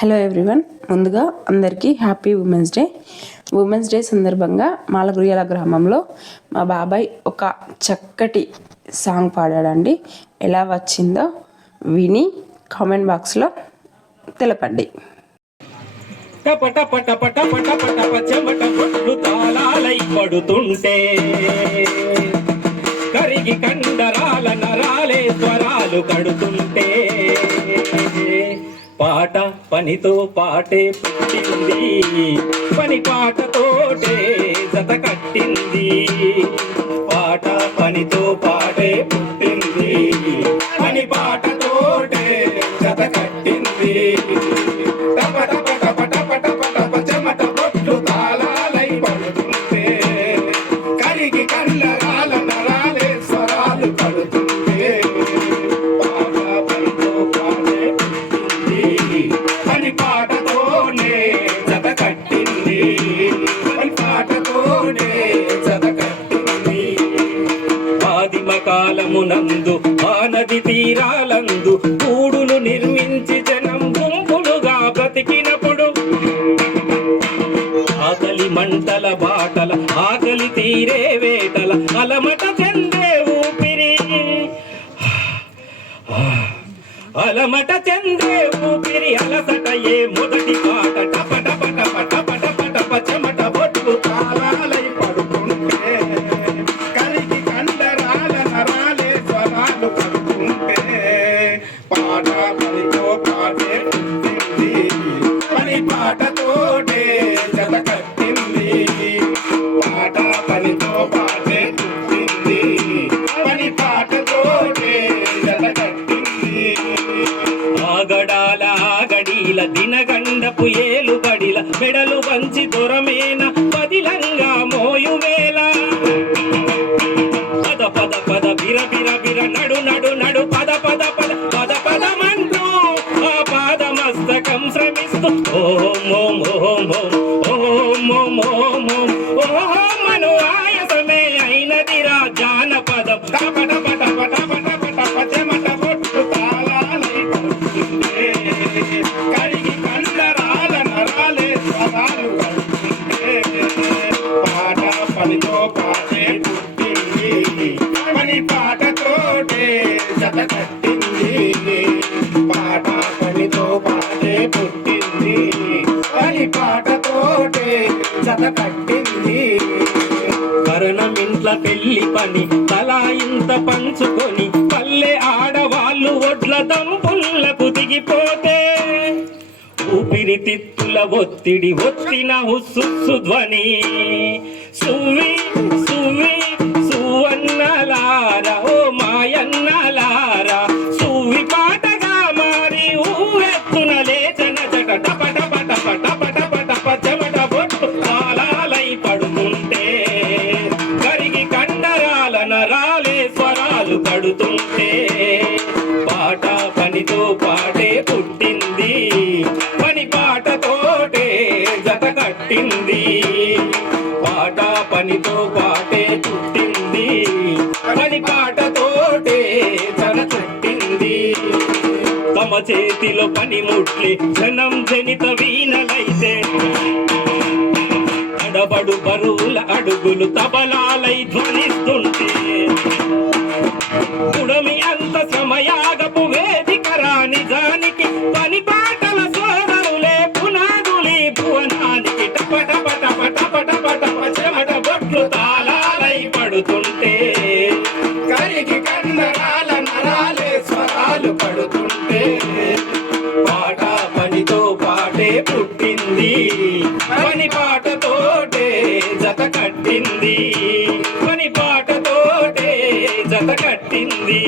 Hello everyone, ముందుగా అందరికీ happy women's day సందర్భంగా మాలగురియాల గ్రామంలో మా బాబాయ్ ఒక చక్కటి సాంగ్ పాడాడండి. ఎలా వచ్చిందో విని కామెంట్ బాక్స్లో తెలపండి. పడుతుంటే కరిగి కండరాల నరాలే స్వరాలు కడుతుంటే పాట పనితో పాటే పుట్టింది, పని పాటతోటే జత కట్టింది. పాట పనితో పాటే పుట్టింది, పని పాటతోటే జత కట్టింది. టప టప టప టప టప టప చెమట బొట్లు తాళాలై పడుతుంటే కరిగి కండరాల నరాలే స్వరాలు కడుతుంటే పాట పనితో పాటే పని పాటతోనే జత కట్టింది, పని పాటతోనే జత కట్టింది. ఆదిమ కాలమునందు ఆ నది తీరాలందు కూడులు నిర్మించి జనం గుంపులుగా బ్రతికినప్పుడు ఆకలి మంటల బాటల ఆకలి తీరే వేటల అలమట చెందే ఊపిరి, అలమట చెందే ఊపిరి అలసట ఏ మొదటి పాట. టప టప టప టప టప టప చెమట బొట్లు తాళాలై పడుతుంటే కరిగి కండరాల నరాలే స్వరాలు కడుతుంటే పాట పనితో పాటే పుట్టింది, పని పాటతోటే జత కట్టింది. పాట పనితో పాటే పుట్టింది, పని పాటతోటే జత కట్టింది. ఆగడాల ఆగడీల దినగండపు ఏలుబడిల మెడలు వంచి దొరమేన పదిలంగా మోయువేళ పద పద పద బిర బిర బిర నడు నడు నడు పద పద పద పద పదమంటూ ఆ పాదమస్తకం శ్రమిస్తూ ఓం ఓం ఓం ఓం ఓం ఓం ఓం ఓం మను ఆయసమే అయినదిరా జానపదం. టప టప టప టప టప టప చెమట బొట్టు తాళాలై పడుతుంటే కరిగి కండరాల నరాలే స్వరాలు కడుతుంటే పాట పనితో పాటే పుట్టింది, పని పాటతోటే జత కట్టింది. పాట పనితో పాటే పుట్టింది, పని పాటతోటే జత కట్టింది. కరణమింట్ల పెళ్లి పని తలా ఇంత పంచుకొని పల్లె ఆడవాళ్ళు ఒడ్ల దంపులకు దిగిపోతే ఊపిరితిత్తుల ఒత్తిడి ఒత్తిన హుస్సు ధ్వని సువ్వి సువ్వి సువన్నలారా ఓ మాయన్నలారా సువ్వి పాటగా మారి ఊవెత్తున లేచన జట టప టప టప టప టప టప చెమట బొట్టు తాళాలై పడుతుంటే కరిగి కండరాల నరాలే స్వరాలు కడుతుంటే పాట పనితో పాటే పుట్టింది, పని పాటతోటే జత కట్టింది. పాట పనితో పాటే పుట్టింది, పని పాటతోటే జత కట్టింది. తమ చేతిలో పనిముట్లే జనం జనిత వీణలైతే అడబడు బరువుల అడుగులు తబలాలై ధ్వనిస్తుంటే ఉడమి అంత సమయాగపు వేదికరా నిజానికి పని పాటల సోదరులే పునాదులి భువనానికి. టప టప టప టప టప టప చెమట బొట్లు తాళాలై పడుతుంటే కరిగి కండరాల నరాలే స్వరాలు పడుతుంటే పాట పనితో పాటే పుట్టింది, పని పాటతోటే జత కట్టింది, పని పాటతోటే జత కట్టింది.